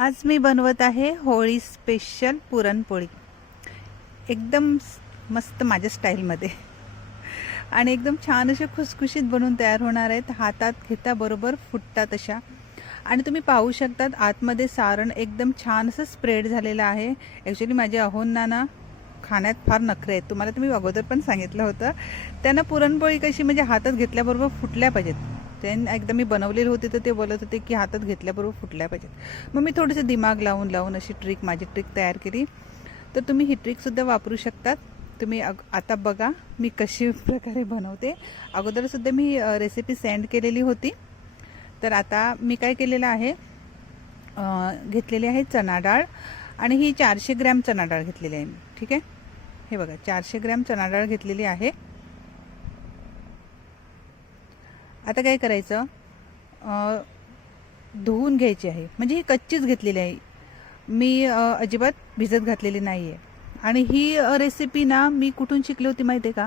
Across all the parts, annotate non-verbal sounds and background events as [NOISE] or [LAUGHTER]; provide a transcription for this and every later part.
आज मी बनवत आहे होळी स्पेशल पुरणपोळी. एकदम मस्त माझ्या स्टाईलमध्ये आणि एकदम छान असे खुसखुशीत बनवून तयार होणार आहेत. हातात घेता बरोबर फुटतात अशा. आणि तुम्ही पाहू शकतात आतमध्ये सारण एकदम छान असं स्प्रेड झालेलं आहे. ॲक्च्युली माझ्या अहोंना ना खाण्यात फार नखरे आहेत. तुम्हाला तुम्ही अगोदर पण सांगितलं होतं. त्यांना पुरणपोळी कशी म्हणजे हातात घेतल्याबरोबर फुटल्या पाहिजेत. त्यांनी एकदा मी बनवलेली होती तर ते बोलत होते की हातात घेतल्याबरोबर फुटल्या पाहिजेत. मग मी थोडंसं दिमाग लावून लावून अशी ट्रिक माझी ट्रिक तयार केली. तर तुम्ही ही ट्रिकसुद्धा वापरू शकतात. तुम्ही अग आता बघा मी कशी [LAUGHS] प्रकारे बनवते. अगोदरसुद्धा मी रेसिपी सेंड केलेली होती. तर आता मी काय केलेलं आहे? घेतलेली आहे चणा डाळ आणि ही चारशे ग्रॅम चणा डाळ घेतलेली आहे मी. ठीक आहे? हे बघा चारशे ग्रॅम चणा डाळ घेतलेली आहे. आता काय करायचं? धुवून घ्यायची आहे. म्हणजे ही कच्चीच घेतलेली आहे. मी अजिबात भिजत घातलेली नाही आहे आणि ही रेसिपी ना मी कुठून शिकली होती माहिती आहे का?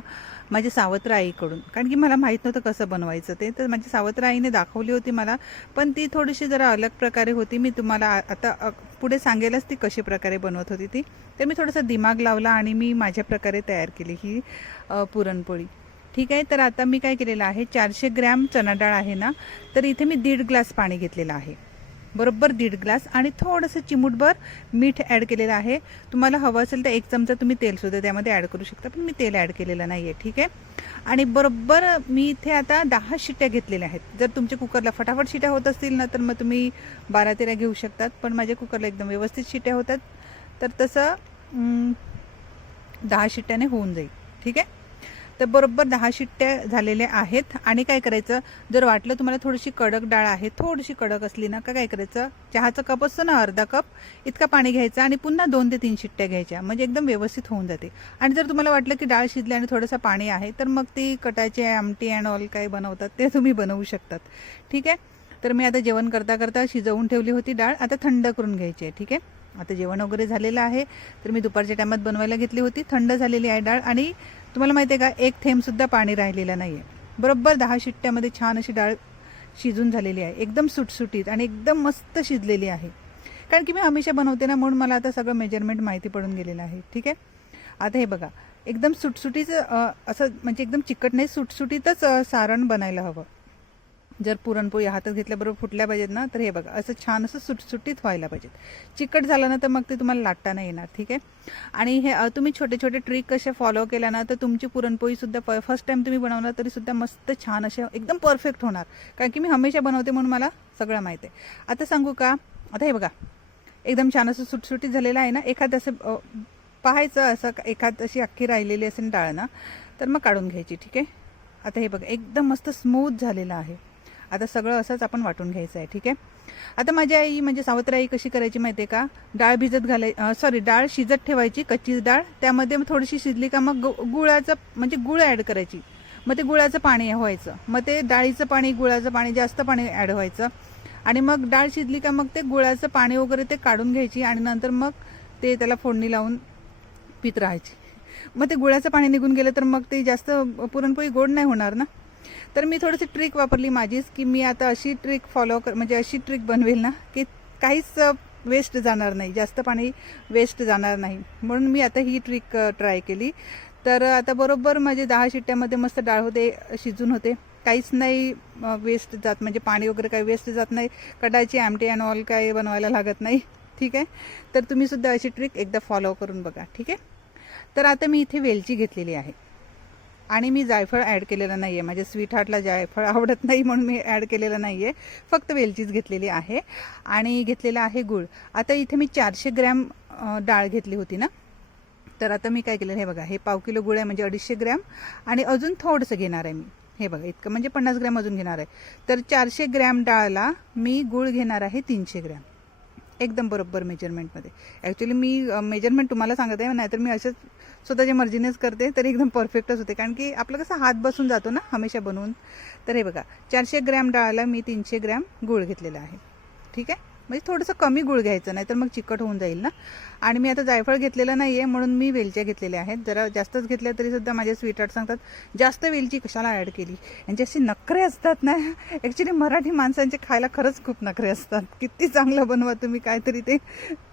माझ्या सावत्र आईकडून. कारण की मला माहीत नव्हतं कसं बनवायचं ते. तर माझ्या सावत्र आईने दाखवली होती मला. पण ती थोडीशी जरा अलग प्रकारे होती. मी तुम्हाला आ- आता पुढे सांगेलच ती कशी प्रकारे बनवत होती ती. तर मी थोडासा दिमाग लावला आणि मी माझ्या प्रकारे तयार केली ही पुरणपोळी. ठीक आहे तर आता मी काय केलेलं आहे चारशे ग्रॅम चणा डाळ आहे ना तर इथे मी दीड ग्लास पाणी घेतलेलं आहे. बरोबर दीड ग्लास आणि थोडंसं चिमूटभर मीठ ॲड केलेलं आहे. तुम्हाला हवं असेल तर एक चमचा तुम्ही तेलसुद्धा त्यामध्ये ॲड करू शकता पण मी तेल ॲड केलेलं नाही आहे ठीक आहे? आणि बरोबर मी इथे आता दहा शिट्ट्या घेतलेल्या आहेत. जर तुमच्या कुकरला फटाफट शिट्या होत असतील ना तर मग तुम्ही बारा तेरा घेऊ शकतात पण माझ्या कुकरला एकदम व्यवस्थित शिट्ट्या होतात तर तसं दहा शिट्ट्याने होऊन जाईल ठीक आहे? तर बरोबर दहा शिट्ट्या झालेल्या आहेत. आणि काय करायचं? जर वाटलं तुम्हाला थोडीशी कडक डाळ आहे थोडीशी कडक असली ना का काय करायचं? चहाचा कप असतो ना अर्धा कप इतका पाणी घ्यायचं आणि पुन्हा दोन ते तीन शिट्ट्या घ्यायच्या. म्हणजे एकदम व्यवस्थित होऊन जाते. आणि जर तुम्हाला वाटलं की डाळ शिजली आणि थोडंसं पाणी आहे तर मग ती कटाची आमटी अँड ऑल काय बनवतात ते तुम्ही बनवू शकतात. ठीक आहे? तर मी आता जेवण करता करता शिजवून ठेवली होती डाळ. आता थंड करून घ्यायची आहे. ठीक आहे? आता जेवण वगैरे झालेलं आहे. तर मी दुपारच्या टायमात बनवायला घेतली होती. थंड झालेली आहे डाळ आणि तुम्हाला माहिती आहे का? एक थेंबसुद्धा पाणी राहिलेलं नाही आहे बरोबर दहा शिट्ट्यामध्ये छान अशी डाळ शिजून झालेली आहे. एकदम सुटसुटीत आणि एकदम मस्त शिजलेली आहे. कारण की मी हमेशा बनवते ना म्हणून मला आता सगळं मेजरमेंट माहिती पडून गेलेलं आहे. ठीक आहे? आता हे बघा. एकदम सुटसुटीचं असं म्हणजे एकदम चिकट नाही सुटसुटीतच सारण बनायला हवं. जर पुरणपोळी हातात घेतल्याबरोबर फुटल्या पाहिजेत ना तर हे बघा असं छान असं सुटसुटीत व्हायला पाहिजेत. चिकट झालं ना तर मग ते तुम्हाला लाटता नाही येणार ठीक आहे? आणि हे तुम्ही छोटे छोटे ट्रिक कसे फॉलो केल्या ना तर तुमची पुरणपोळीसुद्धा फर्स्ट टाइम तुम्ही बनवणार तरी सुद्धा मस्त छान अशा एकदम परफेक्ट होणार. कारण की मी हमेशा बनवते म्हणून मला सगळं माहिती आहे. आता सांगू का? आता हे बघा एकदम छान असं सुटसुटीत झालेलं आहे ना एखाद असं पाहायचं असं का- एखाद अशी अख्खी राहिलेली असेल डाळ ना तर मग काढून घ्यायची ठीक आहे? आता हे बघा एकदम मस्त स्मूथ झालेलं आहे. आता सगळं असंच आपण वाटून घ्यायचं आहे ठीक आहे? आता माझी आई म्हणजे सावत्र आई कशी करायची माहिती आहे का? डाळ भिजत घालाय सॉरी डाळ शिजत ठेवायची कच्ची डाळ. त्यामध्ये मग थोडीशी शिजली का मग गु- गुळाचं म्हणजे गुळ ॲड करायची. मग ते गुळाचं पाणी व्हायचं. मग ते डाळीचं पाणी गुळाचं पाणी जास्त पाणी ॲड व्हायचं. आणि मग डाळ शिजली का मग ते गुळाचं पाणी वगैरे ते काढून घ्यायची आणि नंतर मग ते त्याला फोडणी लावून पित राहायची. मग ते गुळाचं पाणी निघून गेलं तर मग ते जास्त पुरणपोळी गोड नाही होणार ना? तर मी थोडीशी ट्रिक वापरली माझीच की मी आता अशी ट्रिक फॉलो कर म्हणजे अशी ट्रिक बनवेल ना की काहीच वेस्ट जाणार नाही जास्त पाणी वेस्ट जाणार नाही. म्हणून मी आता ही ट्रिक ट्राय केली. तर आता बरोबर माझे दहा शिट्ट्यामध्ये मस्त डाळ होते शिजून होते. काहीच नाही वेस्ट जात म्हणजे पाणी वगैरे काही वेस्ट जात नाही. कडाची आमटी अँड ऑल काय बनवायला लागत नाही. ठीक आहे? तर तुम्ही सुद्धा अशी ट्रिक एकदा फॉलो करून बघा. ठीक आहे? तर आता मी इथे वेलची घेतलेली आहे. आणि मी जायफळ ॲड केलेलं नाही आहे माझ्या स्वीट हार्टला जायफळ आवडत नाही म्हणून मी ॲड केलेलं नाही आहे फक्त वेलचीच घेतलेली आहे. आणि घेतलेला आहे गूळ. आता इथे मी चारशे ग्रॅम डाळ घेतली होती ना? तर आता मी काय केलं हे बघा हे पाव किलो गुळ आहे म्हणजे अडीचशे ग्रॅम. आणि अजून थोडंसं घेणार आहे मी. हे बघा इतकं म्हणजे पन्नास ग्रॅम अजून घेणार आहे. तर चारशे ग्रॅम डाळला मी गूळ घेणार आहे तीनशे ग्रॅम. एकदम बरोबर मेजरमेंटमध्ये ॲक्च्युली मी मेजरमेंट तुम्हाला सांगत आहे नाहीतर मी असंच स्वतःच्या मर्जीनेच करते तरी एकदम परफेक्टच होते. कारण की आपलं कसं हात बसून जातो ना हमेशा बनवून. तर हे बघा चारशे ग्रॅम डाळाला मी तीनशे ग्रॅम गूळ घेतलेला आहे. ठीक आहे? म्हणजे थोडंसं कमी गुळ घ्यायचं नाही तर मग चिकट होऊन जाईल ना. आणि मी आता जायफळ घेतलेलं नाही आहे म्हणून मी वेलच्या घेतलेल्या आहेत. जरा जास्तच घेतल्या तरी सुद्धा माझे स्वीटहार्ट सांगतात जास्त वेलची कशाला ॲड केली? यांची अशी नखरे असतात ना. ॲक्च्युली मराठी माणसांचे खायला खरंच खूप नखरे असतात. किती चांगलं बनवा तुम्ही काहीतरी ते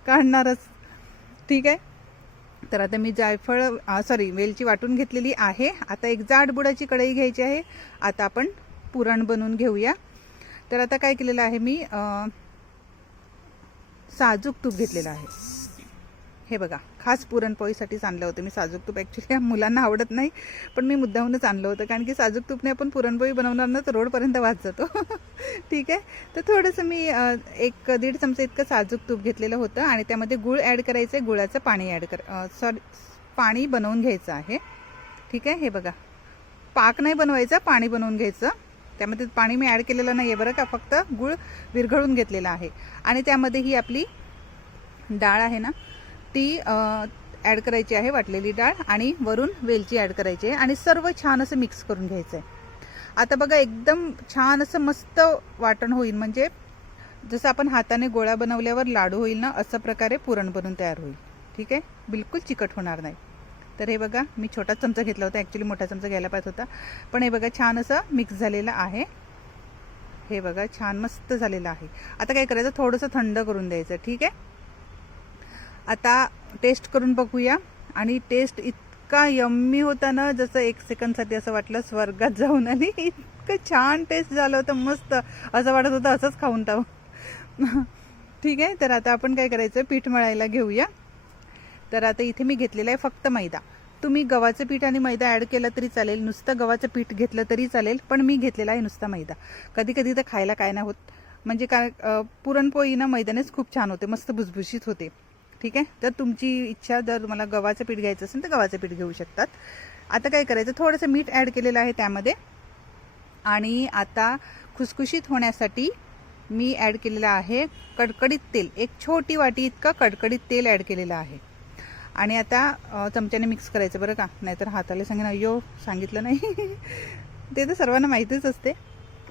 काढणारच. ठीक आहे? तर आता मी जायफळ सॉरी वेलची वाटून घेतलेली आहे. आता एक जाड बुडाची कढई घ्यायची आहे. आता आपण पुरण बनवून घेऊया. तर आता काय केलेलं आहे मी साजूक तूप घेतलेलं आहे. हे बघा खास पुरणपोळीसाठीच आणलं होतं मी साजूक तूप. ॲक्च्युली मुलांना आवडत नाही पण मी मुद्दाहूनच आणलं होतं कारण की साजूक तूपने आपण पुरणपोळी बनवणार ना तर रोडपर्यंत वाच जातो [LAUGHS] ठीक आहे? तर थोडंसं मी एक दीड चमचा इतकं साजूक तूप घेतलेलं होतं आणि त्यामध्ये गूळ ॲड करायचं आहे गुळाचं पाणी ॲड कर सॉरी पाणी बनवून घ्यायचं आहे. ठीक आहे? हे बघा. पाक नाही बनवायचा पाणी बनवून घ्यायचं. त्यामध्ये पाणी मी ॲड केलेलं नाही आहे बरं का फक्त गूळ विरघळून घेतलेला आहे. आणि त्यामध्ये ही आपली डाळ आहे ना ती ॲड करायची आहे वाटलेली डाळ आणि वरून वेलची ॲड करायची आहे आणि सर्व छान असं मिक्स करून घ्यायचं आहे आता बघा एकदम छान असं मस्त वाटण होईल म्हणजे जसं आपण हाताने गोळा बनवल्यावर लाडू होईल ना असं प्रकारे पुरण बनून तयार होईल. ठीक आहे? बिलकुल चिकट होणार नाही. तर हे बघा मी छोटा चमचा घेतला होता. ॲक्च्युली मोठा चमचा घ्यायला पाहिजे होता. पण हे बघा छान असं मिक्स झालेलं आहे. हे बघा छान मस्त झालेलं आहे. आता काय करायचं? थोडंसं थंड करून द्यायचं ठीक आहे? आता टेस्ट करून बघूया. आणि टेस्ट इतका यम्मी होता ना जसं एक सेकंदसाठी असं वाटलं स्वर्गात जाऊन. आणि इतकं छान टेस्ट झालं होतं मस्त. असं वाटत होतं असंच खाऊन टाकू. [LAUGHS] ठीक आहे? तर आता आपण काय करायचं? पीठ मळायला घेऊया. तर आता इथे मी घेतलेला आहे फक्त मैदा. तुम्ही गव्हाचं पीठ आणि मैदा ॲड केला तरी चालेल. नुसतं गव्हाचं पीठ घेतलं तरी चालेल पण मी घेतलेला आहे नुसता मैदा. कधी कधी तर खायला काय नाही होत. म्हणजे काय पुरणपोळी ना मैदानेच खूप छान होते मस्त भुसभुशीत होते. ठीक आहे? तर तुमची इच्छा जर तुम्हाला गव्हाचं पीठ घ्यायचं असेल तर गव्हाचं पीठ घेऊ शकतात. आता काय करायचं? थोडंसं मीठ ॲड केलेलं आहे त्यामध्ये. आणि आता खुसखुशीत होण्यासाठी मी ॲड केलेलं आहे कडकडीत तेल. एक छोटी वाटी इतकं कडकडीत तेल ॲड केलेलं आहे. आणि आता चमच्याने मिक्स करायचं बरं का? नाहीतर हाताला सांगेन अय्यो सांगितलं नाही. [LAUGHS] ते तर सर्वांना माहितीच असते.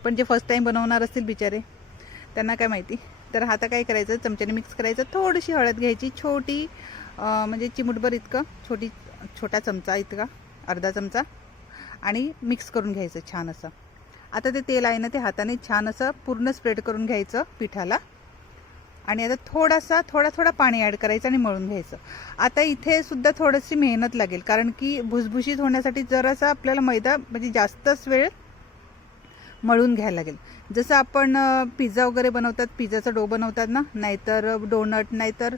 पण जे फर्स्ट टाईम बनवणार असतील बिचारे त्यांना काय माहिती? तर आता काय करायचं? चमच्याने मिक्स करायचं. थोडीशी हळद घ्यायची छोटी म्हणजे चिमुटभर इतकं छोटी छोटा चमचा इतका अर्धा चमचा आणि मिक्स करून घ्यायचं छान असं. आता ते तेल आहे ना ते हाताने छान असं पूर्ण स्प्रेड करून घ्यायचं पिठाला. आणि आता थोडासा थोडा थोडा पाणी ॲड करायचं आणि मळून घ्यायचं. आता इथे सुद्धा थोडीशी मेहनत लागेल कारण की भुसभुशीत होण्यासाठी जरासा आपल्याला मैदा म्हणजे जास्तच वेळ मळून घ्यायला लागेल. जसं आपण पिझ्झा वगैरे बनवतात पिझ्झाचा डो बनवतात ना नाहीतर डोनट नाहीतर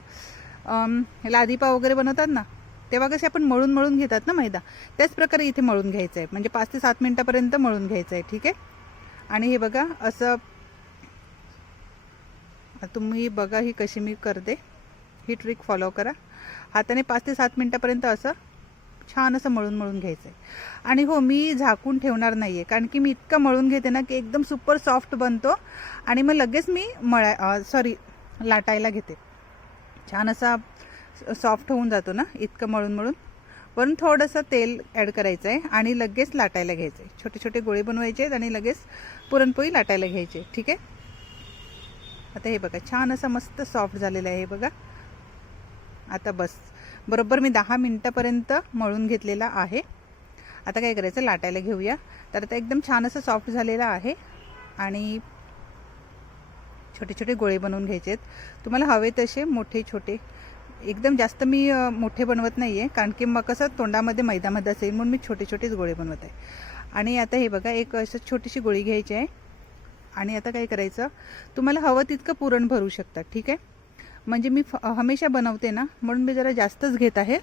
लादीपाव वगैरे बनवतात ना तेव्हा कसे आपण मळून मळून घेतात ना मैदा. त्याच प्रकारे इथे मळून घ्यायचं आहे म्हणजे पाच ते सात मिनटापर्यंत मळून घ्यायचं आहे ठीक आहे? आणि हे बघा असं तुम्ही बघा ही कशी मी करते. ही ट्रिक फॉलो करा. हाताने पाच ते सात मिनटापर्यंत असं छान असं मळून मळून घ्यायचं आहे आणि हो मी झाकून ठेवणार नाही आहे कारण की मी इतकं मळून घेते ना की एकदम सुपर सॉफ्ट बनतो. आणि मग लगेच मी मळा सॉरी लाटायला घेते. छान असा सॉफ्ट होऊन जातो ना इतकं मळून मळून. वरून थोडंसं तेल ॲड करायचं आहे आणि लगेच लाटायला घ्यायचं आहे छोटे छोटे गोळे बनवायचे आहेत आणि लगेच पुरणपोळी लाटायला घ्यायची. ठीक आहे? आता हे बघा छान असं मस्त सॉफ्ट झालेलं आहे हे बघा. आता बस. बरोबर मी दहा मिनटापर्यंत मळून घेतलेला आहे. आता काय करायचं लाटायला घेऊया. तर आता एकदम छान असं सॉफ्ट झालेलं आहे. आणि छोटे छोटे गोळे बनवून घ्यायचे आहेत. तुम्हाला हवे तसे मोठे छोटे. एकदम जास्त मी मोठे बनवत नाही आहे कारण की मग कसं तोंडामध्ये मैदामध्ये असेल म्हणून मी छोटे छोटेच गोळे बनवत आहे. आणि आता हे बघा एक असं छोटीशी गोळी घ्यायची आहे. आणि आता काय करायचं? तुम्हाला हवं तितकं पुरण भरू शकता ठीक आहे? म्हणजे मी फ हमेशा बनवते ना म्हणून मी जरा जास्तच घेत आहे.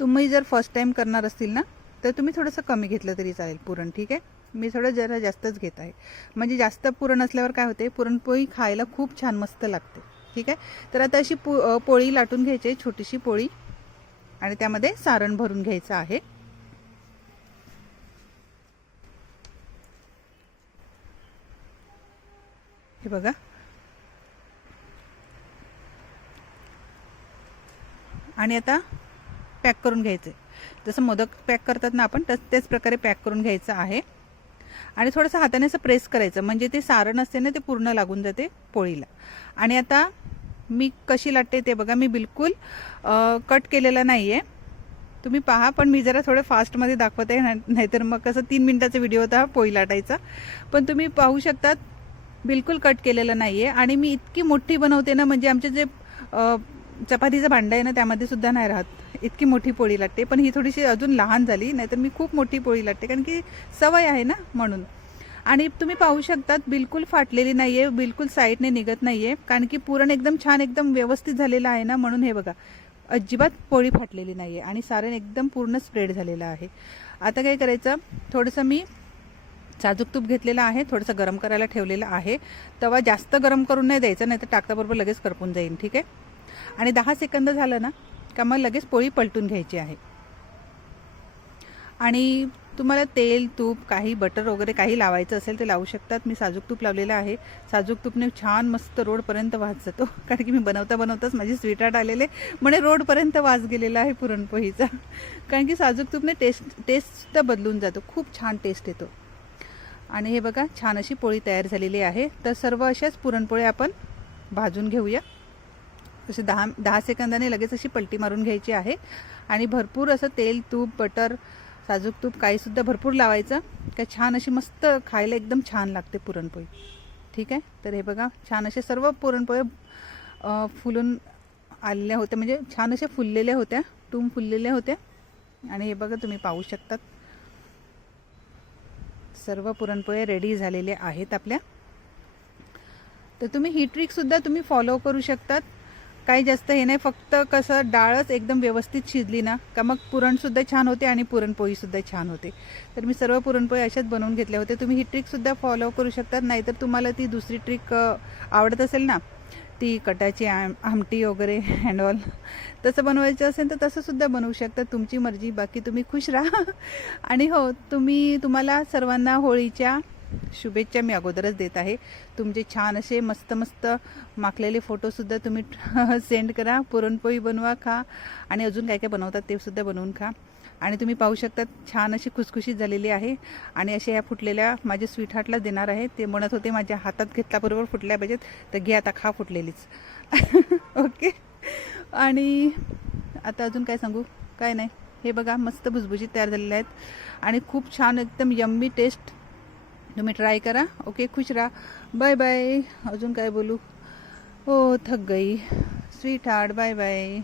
तुम्ही जर फर्स्ट टाईम करणार असतील ना तर तुम्ही थोडंसं कमी घेतलं तरी चालेल पुरण ठीक आहे? मी थोडं जरा जास्तच घेत आहे. म्हणजे जास्त पुरण असल्यावर काय होते पुरणपोळी खायला खूप छान मस्त लागते ठीक आहे? तर आता अशी पो पोळी लाटून घ्यायची आहे छोटीशी पोळी. आणि त्यामध्ये सारण भरून घ्यायचं आहे. हे बघा. आणि आता पॅक करून घ्यायचं. आहे जसं मोदक पॅक करतात ना आपण तस त्याच प्रकारे पॅक करून घ्यायचं आहे. आणि थोडंसं हाताने असं प्रेस करायचं म्हणजे ते सारण असते ना ते पूर्ण लागून जाते पोळीला. आणि आता मी कशी लाटते ते बघा मी बिलकुल कट केलेलं नाही आहे तुम्ही पहा पण मी जरा थोडं फास्टमध्ये दाखवत आहे नाहीतर मग कसं तीन मिनिटाचा व्हिडिओ होता हा पोळी लाटायचा. पण तुम्ही पाहू शकतात बिलकुल कट केलेलं नाही आहे आणि मी इतकी मोठी बनवते ना म्हणजे आमचे जे चपातीचं भांडं आहे ना त्यामध्ये सुद्धा नाही राहत. इतकी मोठी पोळी लाटते. पण ही थोडीशी अजून लहान झाली नाहीतर मी खूप मोठी पोळी लाटते कारण की सवय आहे ना म्हणून. आणि तुम्ही पाहू शकतात बिलकुल फाटलेली नाही आहे बिलकुल साईडने निघत नाही आहे कारण की पुरण एकदम छान एकदम व्यवस्थित झालेलं आहे ना म्हणून हे बघा. अजिबात पोळी फाटलेली नाही आहे आणि सारण एकदम पूर्ण स्प्रेड झालेलं आहे. आता काय करायचं? थोडंसं मी साजूक तूप घेतलेलं आहे थोडंसं गरम करायला ठेवलेलं आहे. तवा जास्त गरम करून नाही द्यायचं नाही तर टाकताबरोबर लगेच करपून जाईल ठीक आहे? आणि दहा सेकंद झालं ना का मग लगेच पोळी पलटून घ्यायची आहे. आणि तुम्हाला तेल तूप काही बटर वगैरे काही लावायचं असेल ते लावू शकतात. मी साजूक तूप लावलेलं आहे. साजूक तूपने छान मस्त रोडपर्यंत वास जातो. [LAUGHS] कारण की मी बनवता बनवताच माझी स्वीटार्ट आलेले. म्हणे रोडपर्यंत वास गेलेला आहे पुरणपोळीचा. [LAUGHS] कारण की साजूक तूपने टेस्ट टेस्टसुद्धा बदलून जातो. खूप छान टेस्ट येतो. आणि हे बघा छान अशी पोळी तयार झालेली आहे. तर सर्व अशाच पुरणपोळ्या आपण भाजून घेऊया. असे दहा दहा सेकंदाने लगेच अशी पलटी मारून घ्यायची आहे. आणि भरपूर असं तेल तूप बटर साजूक तूप काहीसुद्धा भरपूर लावायचं. का छान अशी मस्त खायला एकदम छान लागते पुरणपोळी. ठीक आहे? तर हे बघा छान असे सर्व पुरणपोळ्या फुलून आलेल्या होत्या. म्हणजे छान अशा फुललेल्या होत्या टूम फुललेल्या होत्या. आणि हे बघा तुम्ही पाहू शकतात. सर्व पुरणपोळ्या रेडी झालेल्या आहेत आपल्या. तर तुम्ही ही ट्रिकसुद्धा तुम्ही फॉलो करू शकतात. काही जास्त हे नाही फक्त कसं डाळच एकदम व्यवस्थित शिजली ना का मग पुरणसुद्धा छान होते आणि पुरणपोळीसुद्धा छान होते. तर मी सर्व पुरणपोळी अशाच बनवून घेतल्या होत्या. तुम्ही ही ट्रिकसुद्धा फॉलो करू शकतात. नाहीतर तुम्हाला ती दुसरी ट्रिक आवडत असेल ना ती कटाची आम आमटी वगैरे हँड ऑल तसं बनवायचं असेल तर तसंसुद्धा बनवू शकता. तुमची मर्जी. बाकी तुम्ही खुश राहा. [LAUGHS] आणि हो तुम्ही तुम्हाला सर्वांना होळीच्या शुभेच्छा मी अगोदरच देत आहे. तुमचे छान असे मस्त मस्त माखलेले फोटोसुद्धा तुम्ही [LAUGHS] सेंड करा. पुरणपोळी बनवा खा. आणि अजून काय काय बनवतात ते सुद्धा बनवून खा. आणि तुम्ही पाहू शकता छान अशी खुसखुशीत झालेली आहे. आणि अशा ह्या फुटलेल्या माझ्या स्वीटहार्टला देणार आहे. ते म्हणत होते माझ्या हातात घेतल्याबरोबर फुटल्या पाहिजेत तर घे आता खा फुटलेलीच. [LAUGHS] ओके. आणि आता अजून काय सांगू? काय नाही. हे बघा मस्त भुसभुशीत तयार झालेले आहेत. आणि खूप छान एकदम यम्मी टेस्ट तुम्ही ट्राय करा. ओके खुश राहा. बाय बाय अजून काय बोलू? हो थक गई. Sweet heart by bye